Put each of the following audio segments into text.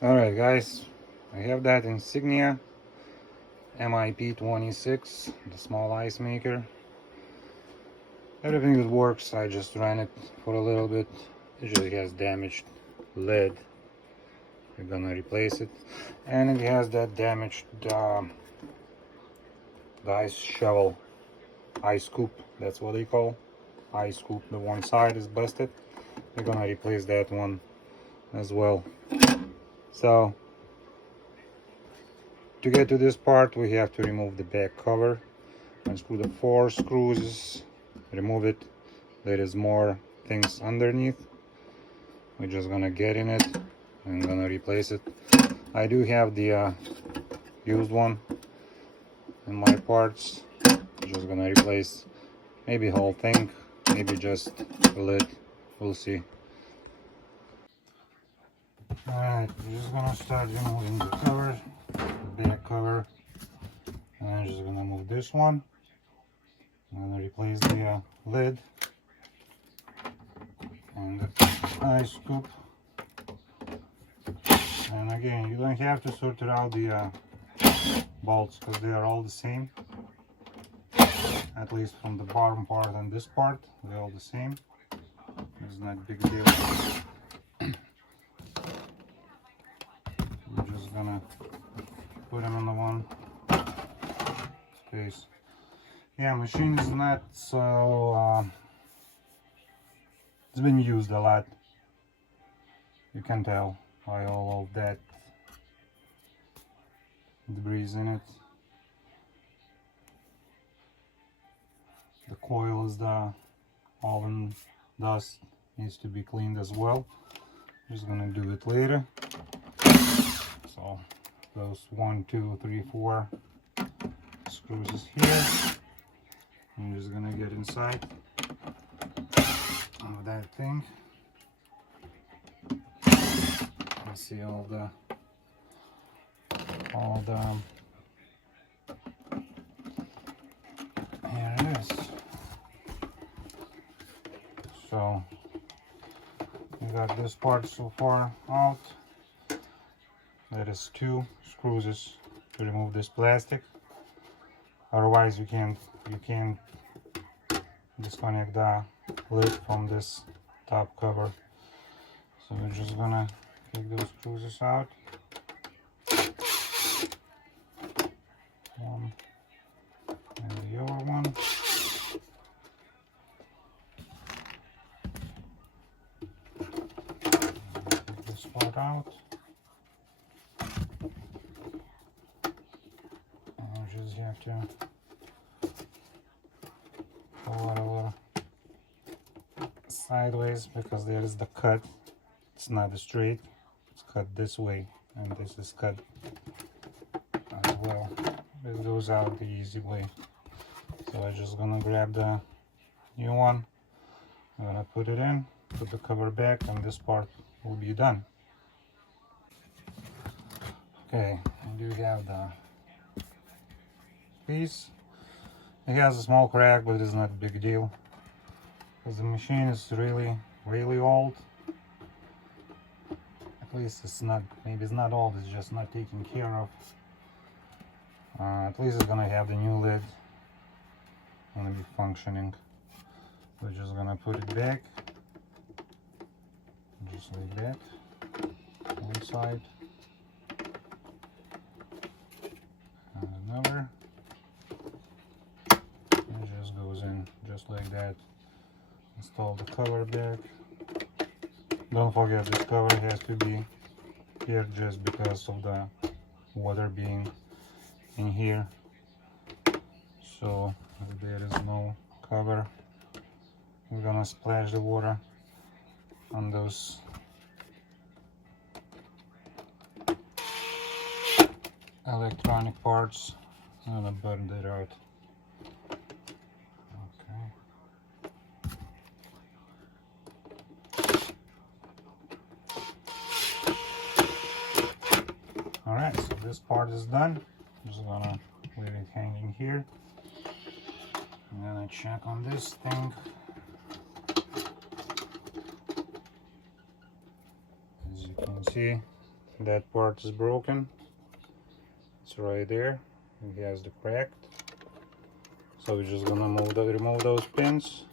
Alright guys, I have that Insignia NS-IMP26, the small ice maker. Everything that works. I just ran it for a little bit. It just has damaged lid. We're gonna replace it. And it has that damaged the ice shovel, ice scoop, that's what they call ice scoop. The one side is busted. We're gonna replace that one as well. So to get to this part, we have to remove the back cover, unscrew the 4 screws, remove it. There is more things underneath. We're just gonna get in it and gonna replace it. I do have the used one in my parts. Just gonna replace maybe whole thing, maybe just a lid. We'll see. Alright, we're just gonna start removing the cover, the back cover, and I'm just gonna move this one. I'm gonna replace the lid and the ice scoop. And again, you don't have to sort it out the bolts because they are all the same. At least from the bottom part and this part, they're all the same. It's not a big deal. We're just gonna put them in the one space. Yeah, machine is not so it's been used a lot. You can tell by all of that debris in it. The coils, the oven dust needs to be cleaned as well. Just gonna do it later. So those 1, 2, 3, 4 screws is here. I'm just gonna get inside of that thing. You see all the here it is. So we got this part so far out. There is 2 screws to remove this plastic. Otherwise you can't disconnect the lid from this top cover. So we're just gonna take those screws out. One and the other one. Take this part out. And you just have to pull it a little sideways because there is the cut. It's not straight. It's cut this way, and this is cut as well. This goes out the easy way. So I'm just gonna grab the new one. I'm gonna put it in, put the cover back, and this part will be done. Okay, I do have the piece. It has a small crack, but it's not a big deal because the machine is really old. At least it's not, maybe it's not old, it's just not taken care of. At least it's gonna have the new lid, gonna be functioning. We're just gonna put it back, just like that, one side, and another. It just goes in just like that. Install the cover back. Don't forget this cover has to be here just because of the water being in here. So if there is no cover, we're gonna splash the water on those electronic parts. I'm gonna burn that out. Alright, so this part is done. I'm just gonna leave it hanging here. I'm gonna check on this thing. As you can see, that part is broken. It's right there. It has the crack. So we're just gonna remove those pins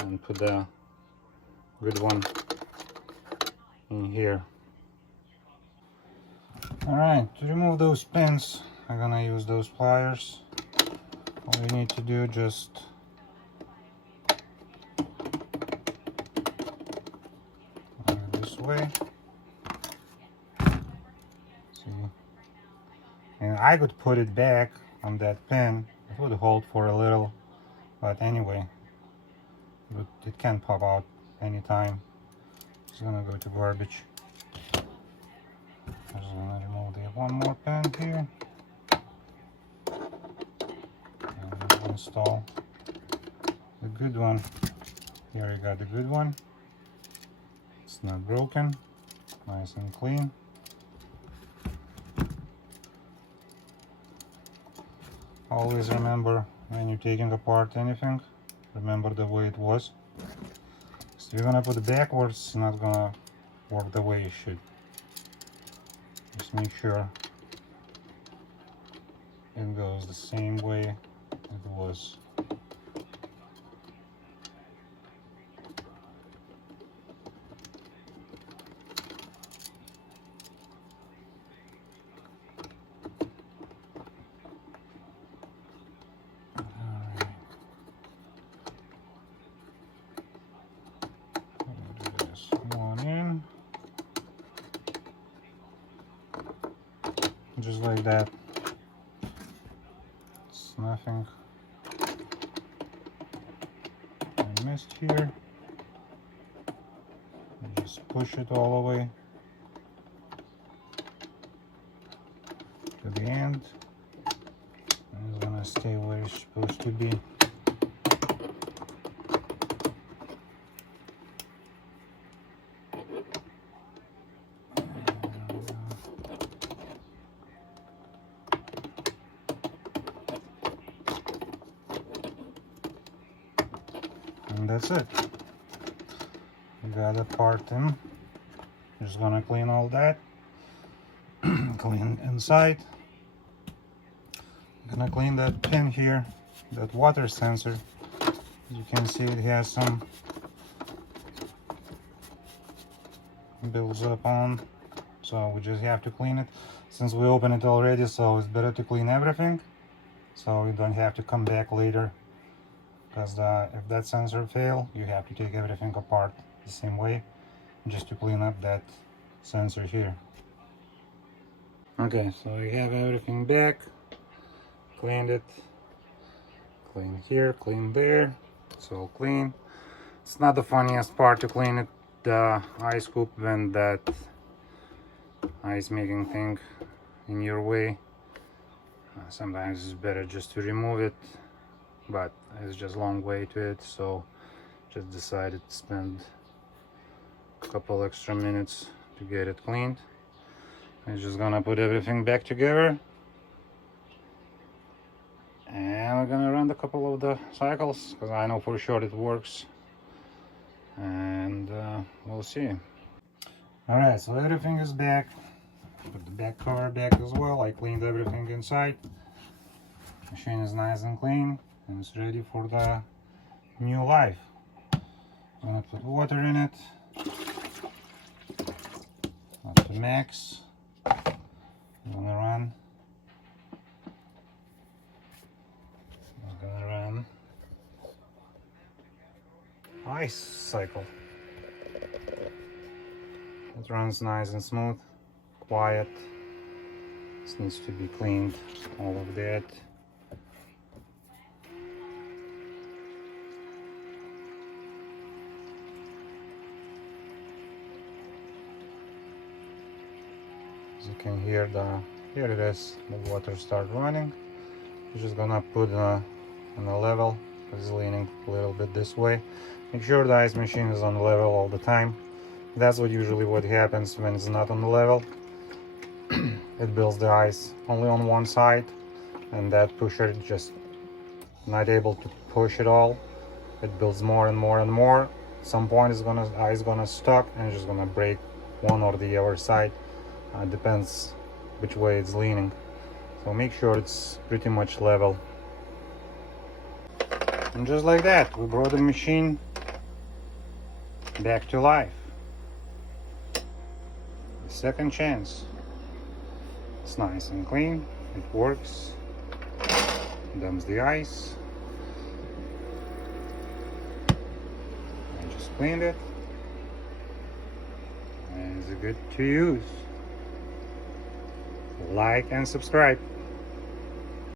and put the good one in here. Alright, to remove those pins, I'm gonna use those pliers. All you need to do, just this way. See, and I could put it back on that pin. It would hold for a little, but anyway, it can pop out anytime. It's gonna go to garbage. I'm just gonna remove the one more pin here and install the good one. Here we got the good one. It's not broken, nice and clean. Always remember, when you're taking apart anything, remember the way it was. So you're gonna put it backwards, it's not gonna work the way you should. Just make sure it goes the same way it was. Just like that. It's nothing I missed here. Just push it all the way to the end. And it's gonna stay where it's supposed to be. And that's it. We got a part in. Just gonna clean all that. Clean inside. Gonna clean that pin here, that water sensor. As you can see, it has some builds up on, so we just have to clean it. Since we opened it already, so it's better to clean everything, so we don't have to come back later. Because if that sensor fails, you have to take everything apart the same way, just to clean up that sensor here. Okay, so we have everything back, cleaned it, clean here, clean there, it's all clean. It's not the funniest part to clean it, the ice scoop, when that ice making thing in your way. Sometimes it's better just to remove it, but it's just a long way to it, so just decided to spend a couple extra minutes to get it cleaned. I'm just gonna put everything back together, and we're gonna run a couple of the cycles, because I know for sure it works, and we'll see. Alright, so everything is back. Put the back cover back as well. I cleaned everything inside. Machine is nice and clean, and it's ready for the new life. I'm gonna put water in it up to max. I'm gonna run ice cycle. It runs nice and smooth, quiet. This needs to be cleaned, all of that. As you can hear, here it is, the water start running. You're just gonna put on a level, it's leaning a little bit this way. Make sure the ice machine is on level all the time. That's usually what happens when it's not on the level. It builds the ice only on one side, and that pusher just not able to push it all. It builds more and more and more. At some point, ice gonna stuck and it's just gonna break one or the other side. Depends which way it's leaning. So make sure it's pretty much level. And just like that, we brought the machine back to life. The second chance. It's nice and clean, it works. Dumps the ice. I just cleaned it. And it's good to use. Like and subscribe.